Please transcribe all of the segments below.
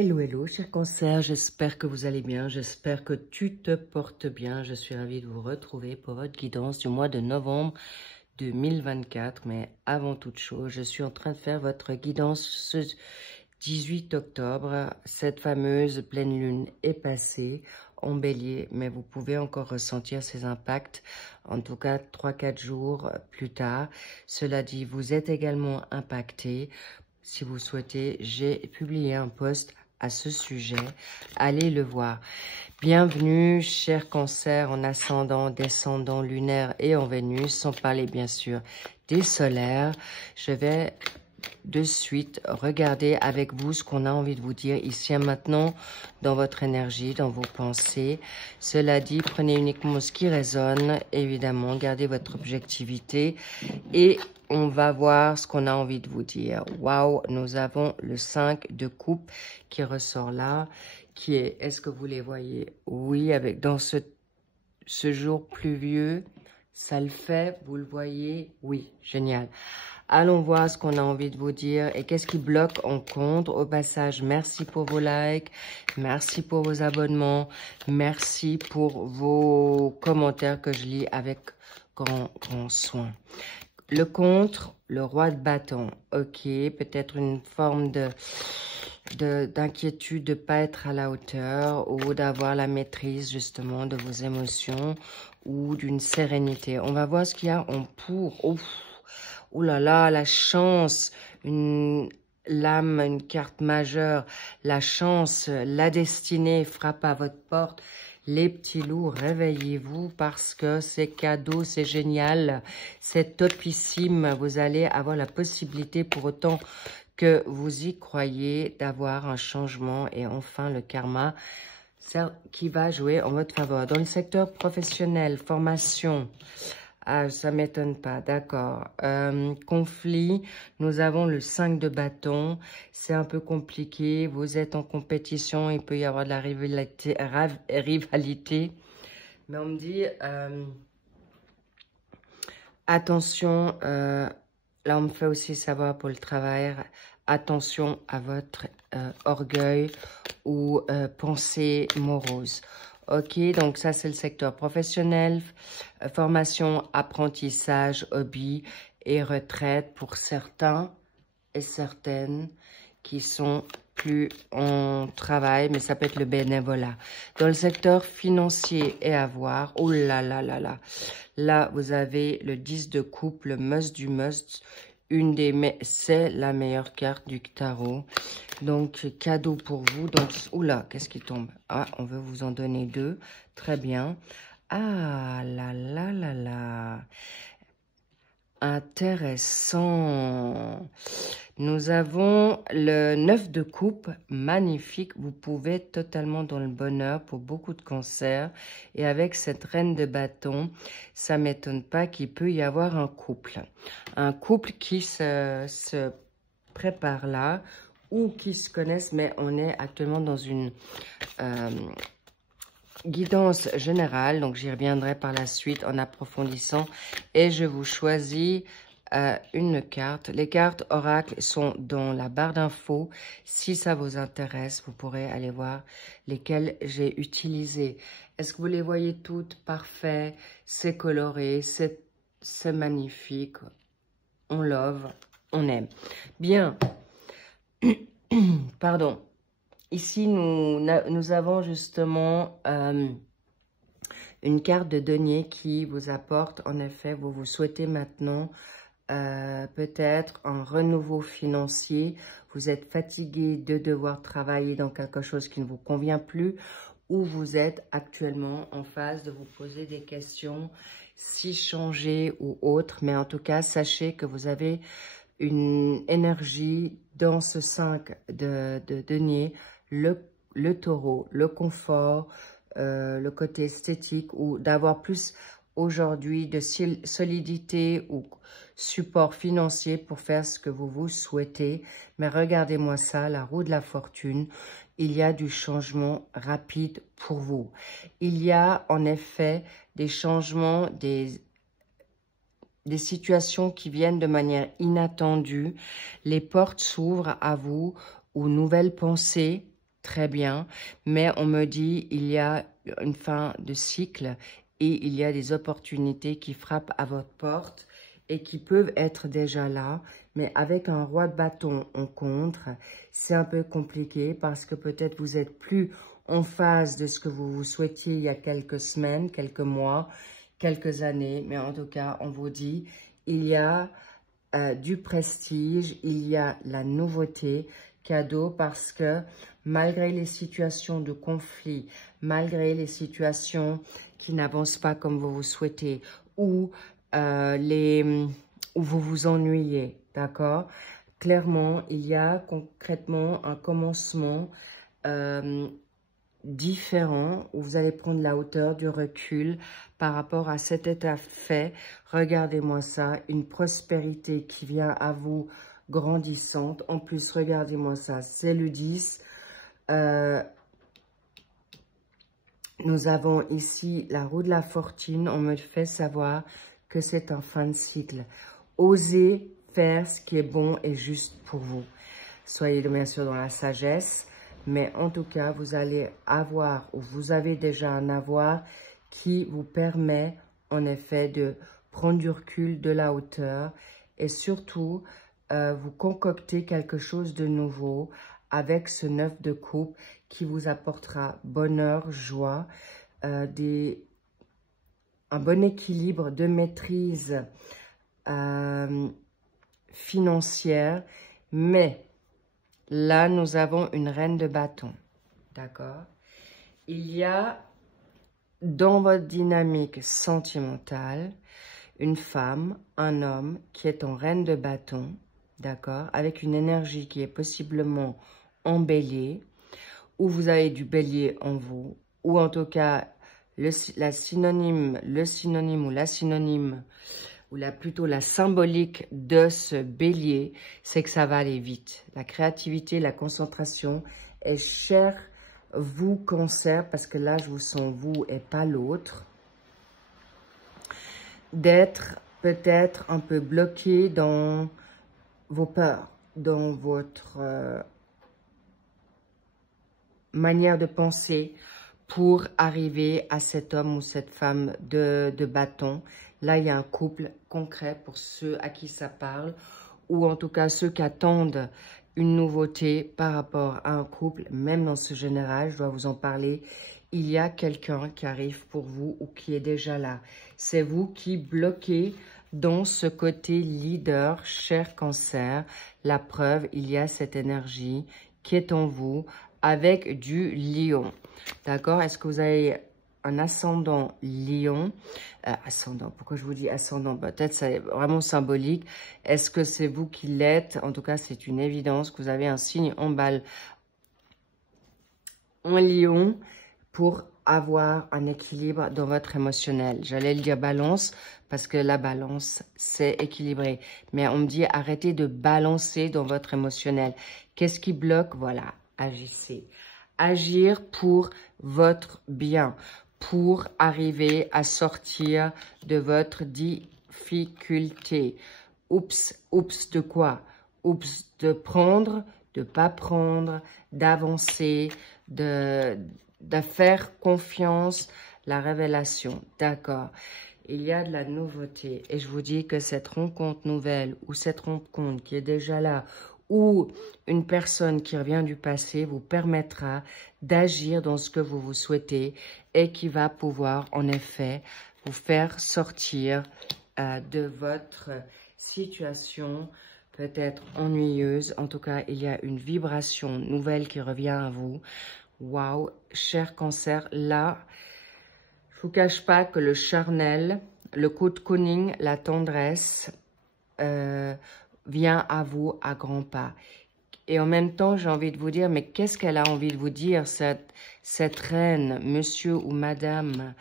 Hello, hello, cher Cancer, j'espère que vous allez bien, j'espère que tu te portes bien. Je suis ravie de vous retrouver pour votre guidance du mois de novembre 2024. Mais avant toute chose, je suis en train de faire votre guidance ce 18 octobre. Cette fameuse pleine lune est passée en bélier, mais vous pouvez encore ressentir ses impacts, en tout cas 3-4 jours plus tard. Cela dit, vous êtes également impacté. Si vous souhaitez, j'ai publié un post à ce sujet. Allez le voir. Bienvenue, cher Cancer, en ascendant, descendant, lunaire et en Vénus, sans parler bien sûr des solaires. Je vais de suite regarder avec vous ce qu'on a envie de vous dire ici et maintenant dans votre énergie, dans vos pensées. Cela dit, prenez uniquement ce qui résonne, évidemment, gardez votre objectivité et on va voir ce qu'on a envie de vous dire. Waouh, nous avons le 5 de coupe qui ressort là, qui est, est-ce que vous les voyez? Oui, avec dans ce jour pluvieux, ça le fait, vous le voyez? Oui, génial. Allons voir ce qu'on a envie de vous dire et qu'est-ce qui bloque en contre. Au passage, merci pour vos likes, merci pour vos abonnements, merci pour vos commentaires que je lis avec grand soin. Le contre, le roi de bâton, ok, peut-être une forme d'inquiétude de ne pas être à la hauteur ou d'avoir la maîtrise justement de vos émotions ou d'une sérénité. On va voir ce qu'il y a en pour. Ouf. Ouh là là, la chance, l'âme, une carte majeure, la chance, la destinée frappe à votre porte. Les petits loups, réveillez-vous parce que c'est cadeau, c'est génial, c'est topissime. Vous allez avoir la possibilité, pour autant que vous y croyez, d'avoir un changement et enfin le karma qui va jouer en votre faveur. Dans le secteur professionnel, formation, ah, ça m'étonne pas, d'accord. Conflit, nous avons le 5 de bâton. C'est un peu compliqué. Vous êtes en compétition, il peut y avoir de la rivalité. Mais on me dit, attention, là on me fait aussi savoir pour le travail, attention à votre orgueil ou pensée morose. Ok, donc ça c'est le secteur professionnel, formation, apprentissage, hobby et retraite pour certains et certaines qui sont plus en travail, mais ça peut être le bénévolat. Dans le secteur financier et avoir, oh là là là là, là vous avez le 10 de coupe, le must du must, c'est la meilleure carte du tarot. Donc, cadeau pour vous. Donc, oula, qu'est-ce qui tombe? Ah, on veut vous en donner 2. Très bien. Ah là là là là. Intéressant. Nous avons le 9 de coupe, magnifique. Vous pouvez être totalement dans le bonheur pour beaucoup de cancers. Et avec cette reine de bâton, ça ne m'étonne pas qu'il peut y avoir un couple. Un couple qui se prépare là, ou qui se connaissent, mais on est actuellement dans une guidance générale, donc j'y reviendrai par la suite en approfondissant, et je vous choisis une carte. Les cartes oracles sont dans la barre d'infos. Si ça vous intéresse, vous pourrez aller voir lesquelles j'ai utilisées. Est-ce que vous les voyez toutes? Parfait, c'est coloré, c'est magnifique, on love, on aime. Bien. Pardon. Ici, nous avons justement une carte de denier qui vous apporte, en effet, vous souhaitez maintenant peut-être un renouveau financier. Vous êtes fatigué de devoir travailler dans quelque chose qui ne vous convient plus ou vous êtes actuellement en phase de vous poser des questions, si changer ou autre. Mais en tout cas, sachez que vous avez une énergie dans ce 5 de denier, le taureau, le confort, le côté esthétique ou d'avoir plus aujourd'hui de solidité ou support financier pour faire ce que vous souhaitez. Mais regardez-moi ça, la roue de la fortune, il y a du changement rapide pour vous. Il y a en effet des changements, des situations qui viennent de manière inattendue, les portes s'ouvrent à vous, ou nouvelles pensées, très bien, mais on me dit il y a une fin de cycle et il y a des opportunités qui frappent à votre porte et qui peuvent être déjà là, mais avec un roi de bâton en contre, c'est un peu compliqué parce que peut-être vous êtes plus en phase de ce que vous vous souhaitiez il y a quelques semaines, quelques mois, quelques années, mais en tout cas, on vous dit, il y a du prestige, il y a la nouveauté, cadeau, parce que malgré les situations de conflit, malgré les situations qui n'avancent pas comme vous vous souhaitez, ou où vous vous ennuyez, d'accord? Clairement, il y a concrètement un commencement différent où vous allez prendre la hauteur, du recul par rapport à cet état fait. Regardez-moi ça, une prospérité qui vient à vous grandissante. En plus, regardez-moi ça, c'est le 10. Nous avons ici la roue de la fortune. On me fait savoir que c'est un fin de cycle. Osez faire ce qui est bon et juste pour vous. Soyez bien sûr dans la sagesse, mais en tout cas, vous allez avoir, ou vous avez déjà un avoir qui vous permet en effet de prendre du recul, de la hauteur et surtout, vous concoctez quelque chose de nouveau avec ce 9 de coupe qui vous apportera bonheur, joie, un bon équilibre de maîtrise financière, mais là, nous avons une reine de bâton, d'accord? Il y a dans votre dynamique sentimentale une femme, un homme qui est en reine de bâton, d'accord? Avec une énergie qui est possiblement en bélier, ou vous avez du bélier en vous, ou en tout cas, le synonyme ou plutôt la symbolique de ce bélier, c'est que ça va aller vite. La créativité, la concentration est chère, vous, cancer, parce que là, je vous sens vous et pas l'autre, d'être peut-être un peu bloqué dans vos peurs, dans votre manière de penser pour arriver à cet homme ou cette femme de bâton. Là, il y a un couple concret pour ceux à qui ça parle, ou en tout cas ceux qui attendent une nouveauté par rapport à un couple. Même dans ce général, je dois vous en parler, il y a quelqu'un qui arrive pour vous ou qui est déjà là. C'est vous qui bloquez dans ce côté leader, cher cancer. La preuve, il y a cette énergie qui est en vous avec du lion. D'accord? Est-ce que vous avez un ascendant lion? Ascendant, pourquoi je vous dis ascendant? Peut-être c'est vraiment symbolique. Est-ce que c'est vous qui l'êtes? En tout cas, c'est une évidence que vous avez un signe en balle en lion pour avoir un équilibre dans votre émotionnel. J'allais le dire balance parce que la balance, c'est équilibré. Mais on me dit arrêtez de balancer dans votre émotionnel. Qu'est-ce qui bloque? Voilà, agissez. Agir pour votre bien, pour arriver à sortir de votre difficulté. Oups, oups de quoi? Oups de prendre, de pas prendre, d'avancer, de faire confiance, la révélation. D'accord. Il y a de la nouveauté et je vous dis que cette rencontre nouvelle ou cette rencontre qui est déjà là ou une personne qui revient du passé vous permettra d'agir dans ce que vous vous souhaitez et qui va pouvoir en effet vous faire sortir de votre situation peut-être ennuyeuse. En tout cas, il y a une vibration nouvelle qui revient à vous. Waouh, cher cancer, là, je vous cache pas que le charnel, le coup de cunning, la tendresse vient à vous à grands pas. Et en même temps, j'ai envie de vous dire, mais qu'est-ce qu'elle a envie de vous dire, cette reine, monsieur ou madame?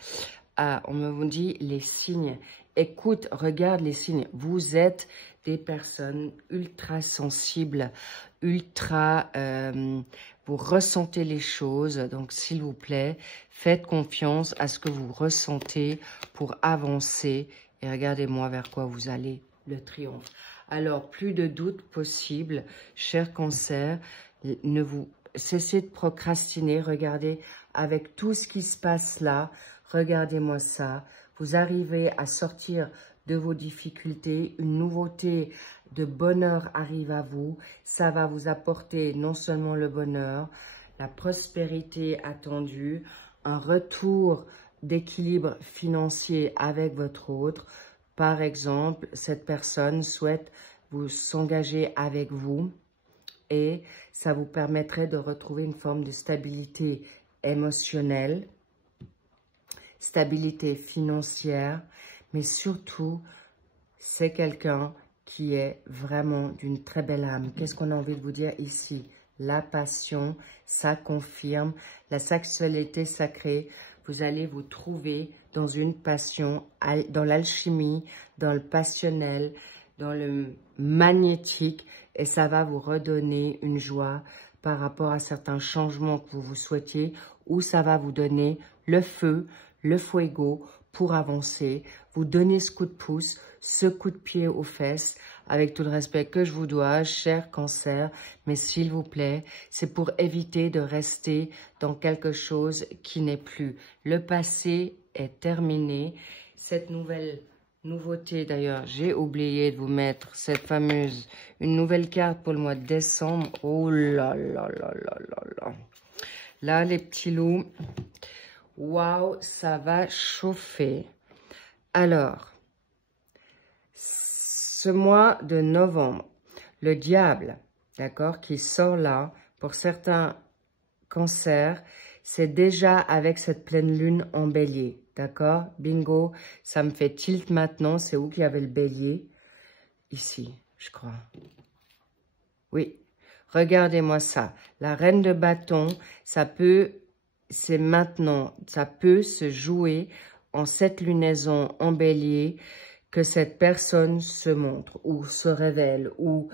On me vous dit les signes. Écoute, regarde les signes. Vous êtes des personnes ultra sensibles, ultra... vous ressentez les choses. Donc, s'il vous plaît, faites confiance à ce que vous ressentez pour avancer. Et regardez-moi vers quoi vous allez. Le triomphe. Alors, plus de doute possible, cher cancer. cessez de procrastiner. Regardez, avec tout ce qui se passe là, regardez-moi ça. Vous arrivez à sortir de vos difficultés. Une nouveauté de bonheur arrive à vous. Ça va vous apporter non seulement le bonheur, la prospérité attendue, un retour d'équilibre financier avec votre autre. Par exemple, cette personne souhaite vous s'engager avec vous et ça vous permettrait de retrouver une forme de stabilité émotionnelle, stabilité financière, mais surtout, c'est quelqu'un qui est vraiment d'une très belle âme. Qu'est-ce qu'on a envie de vous dire ici? La passion, ça confirme. La sexualité sacrée, vous allez vous trouver dans une passion, dans l'alchimie, dans le passionnel, dans le magnétique. Et ça va vous redonner une joie par rapport à certains changements que vous souhaitiez. Ou ça va vous donner le feu, le fuego pour avancer. Vous donner ce coup de pouce, ce coup de pied aux fesses, avec tout le respect que je vous dois, cher Cancer, mais s'il vous plaît, c'est pour éviter de rester dans quelque chose qui n'est plus. Le passé est terminé. Cette nouveauté, d'ailleurs, j'ai oublié de vous mettre cette fameuse, une nouvelle carte pour le mois de décembre. Oh là là là là là là. Là, les petits loups, waouh, ça va chauffer. Alors, ce mois de novembre, le diable, d'accord, qui sort là, pour certains cancers, c'est déjà avec cette pleine lune en bélier, d'accord? Bingo, ça me fait tilt maintenant, c'est où qu'il y avait le bélier? Ici, je crois. Oui, regardez-moi ça. La reine de bâton, ça peut, c'est maintenant, ça peut se jouer en cette lunaison en bélier, que cette personne se montre ou se révèle ou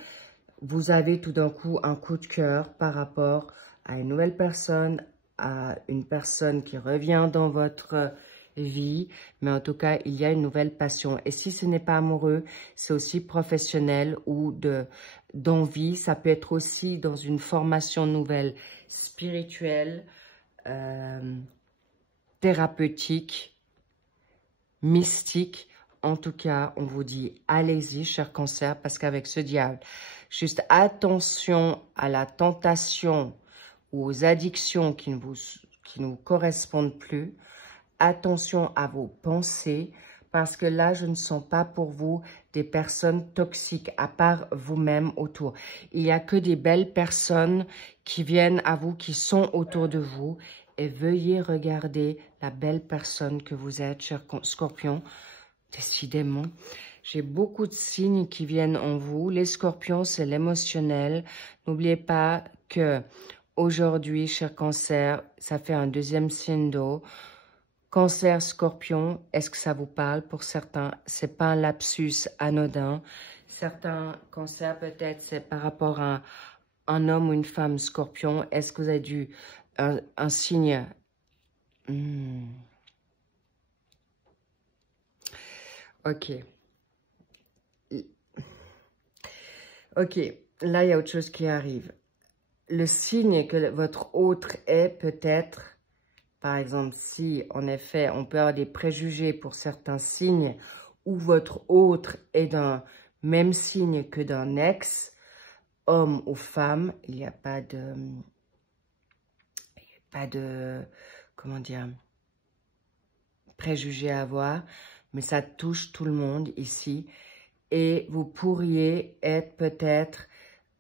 vous avez tout d'un coup un coup de cœur par rapport à une nouvelle personne, à une personne qui revient dans votre vie, mais en tout cas, il y a une nouvelle passion. Et si ce n'est pas amoureux, c'est aussi professionnel ou d'envie. Ça peut être aussi dans une formation nouvelle, spirituelle, thérapeutique, mystique. En tout cas, on vous dit, allez-y, cher Cancer, parce qu'avec ce diable, juste attention à la tentation ou aux addictions qui ne vous correspondent plus. Attention à vos pensées, parce que là, je ne sens pas pour vous des personnes toxiques, à part vous-même autour. Il n'y a que des belles personnes qui viennent à vous, qui sont autour de vous. Et veuillez regarder la belle personne que vous êtes, cher Scorpion. Décidément, j'ai beaucoup de signes qui viennent en vous. Les scorpions, c'est l'émotionnel. N'oubliez pas que aujourd'hui, cher Cancer, ça fait un deuxième signe d'eau. Cancer, Scorpion, est-ce que ça vous parle? Pour certains, c'est pas un lapsus anodin. Certains cancers, peut-être, c'est par rapport à un homme ou une femme Scorpion. Est-ce que vous avez un signe? Ok. Ok, là, il y a autre chose qui arrive. Le signe que votre autre est peut-être, par exemple, si, en effet, on peut avoir des préjugés pour certains signes, ou votre autre est d'un même signe que d'un ex, homme ou femme, il n'y a pas de, comment dire, préjugés à avoir, mais ça touche tout le monde ici. Et vous pourriez être peut-être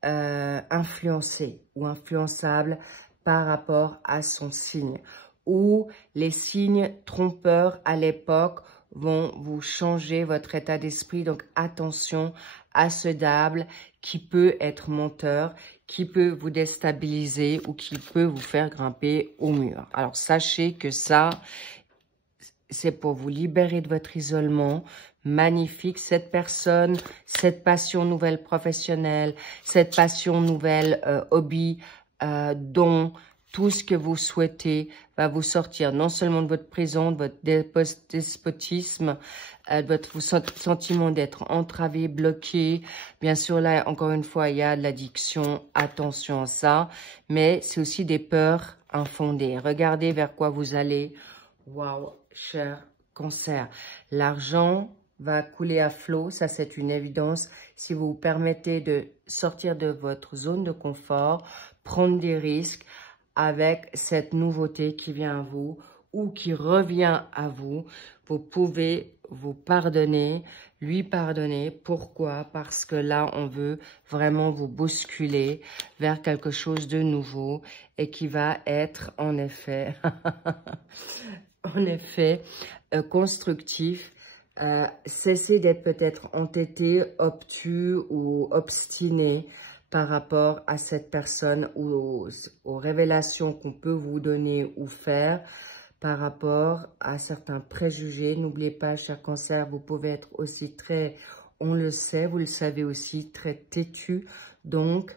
influencé ou influençable par rapport à son signe. Ou les signes trompeurs à l'époque vont vous changer votre état d'esprit. Donc attention à ce diable qui peut être menteur, qui peut vous déstabiliser ou qui peut vous faire grimper au mur. Alors sachez que ça, c'est pour vous libérer de votre isolement. Magnifique, cette personne, cette passion nouvelle professionnelle, cette passion nouvelle hobby, don, tout ce que vous souhaitez va vous sortir non seulement de votre prison, de votre despotisme, de votre sentiment d'être entravé, bloqué. Bien sûr, là, encore une fois, il y a de l'addiction, attention à ça, mais c'est aussi des peurs infondées. Regardez vers quoi vous allez. Waouh, cher Cancer. L'argent va couler à flot, ça c'est une évidence. Si vous vous permettez de sortir de votre zone de confort, prendre des risques avec cette nouveauté qui vient à vous ou qui revient à vous, vous pouvez vous pardonner, lui pardonner. Pourquoi? Parce que là, on veut vraiment vous bousculer vers quelque chose de nouveau et qui va être en effet, constructif. Cessez d'être peut-être entêté, obtus ou obstiné par rapport à cette personne ou aux révélations qu'on peut vous donner ou faire par rapport à certains préjugés. N'oubliez pas, cher Cancer, vous pouvez être aussi très, on le sait, vous le savez aussi, très têtu. Donc,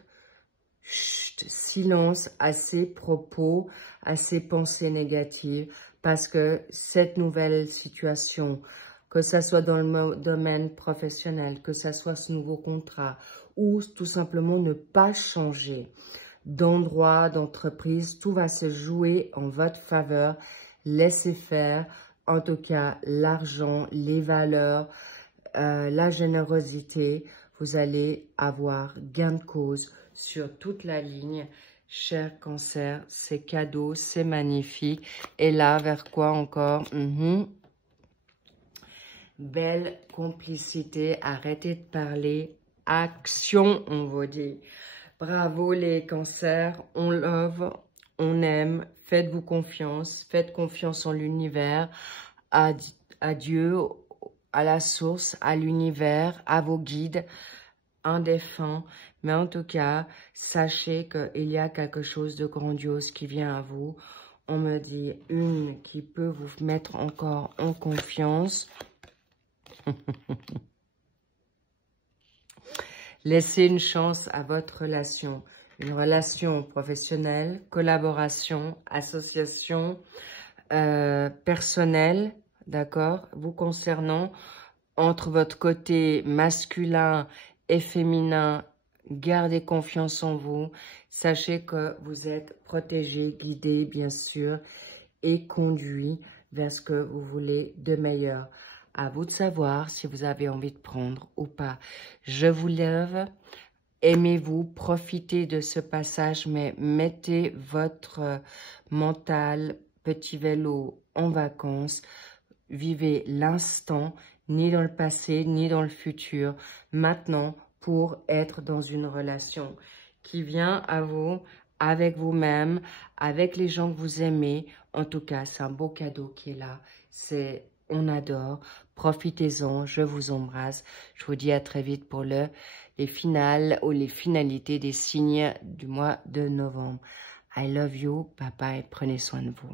chut, silence à ces propos, à ces pensées négatives, parce que cette nouvelle situation, que ça soit dans le domaine professionnel, que ça soit ce nouveau contrat, ou tout simplement ne pas changer d'endroit, d'entreprise, tout va se jouer en votre faveur. Laissez faire, en tout cas, l'argent, les valeurs, la générosité, vous allez avoir gain de cause sur toute la ligne. Cher Cancer, c'est cadeau, c'est magnifique. Et là, vers quoi encore? Belle complicité, arrêtez de parler, action, on vous dit. Bravo les Cancers, on love, on aime, faites-vous confiance, faites confiance en l'univers, à Dieu, à la source, à l'univers, à vos guides, indéfunts. Mais en tout cas, sachez qu'il y a quelque chose de grandiose qui vient à vous. On me dit une qui peut vous mettre encore en confiance. Laissez une chance à votre relation. Une relation professionnelle, collaboration, association, personnelle, d'accord, vous concernant, entre votre côté masculin et féminin, gardez confiance en vous. Sachez que vous êtes protégé, guidé, bien sûr, et conduit vers ce que vous voulez de meilleur. À vous de savoir si vous avez envie de prendre ou pas. Je vous lève. Aimez-vous, profitez de ce passage, mais mettez votre mental petit vélo en vacances. Vivez l'instant, ni dans le passé, ni dans le futur. Maintenant, pour être dans une relation qui vient à vous, avec vous-même, avec les gens que vous aimez. En tout cas, c'est un beau cadeau qui est là. On adore. Profitez-en. Je vous embrasse. Je vous dis à très vite pour les finales ou les finalités des signes du mois de novembre. I love you. Bye bye. Prenez soin de vous.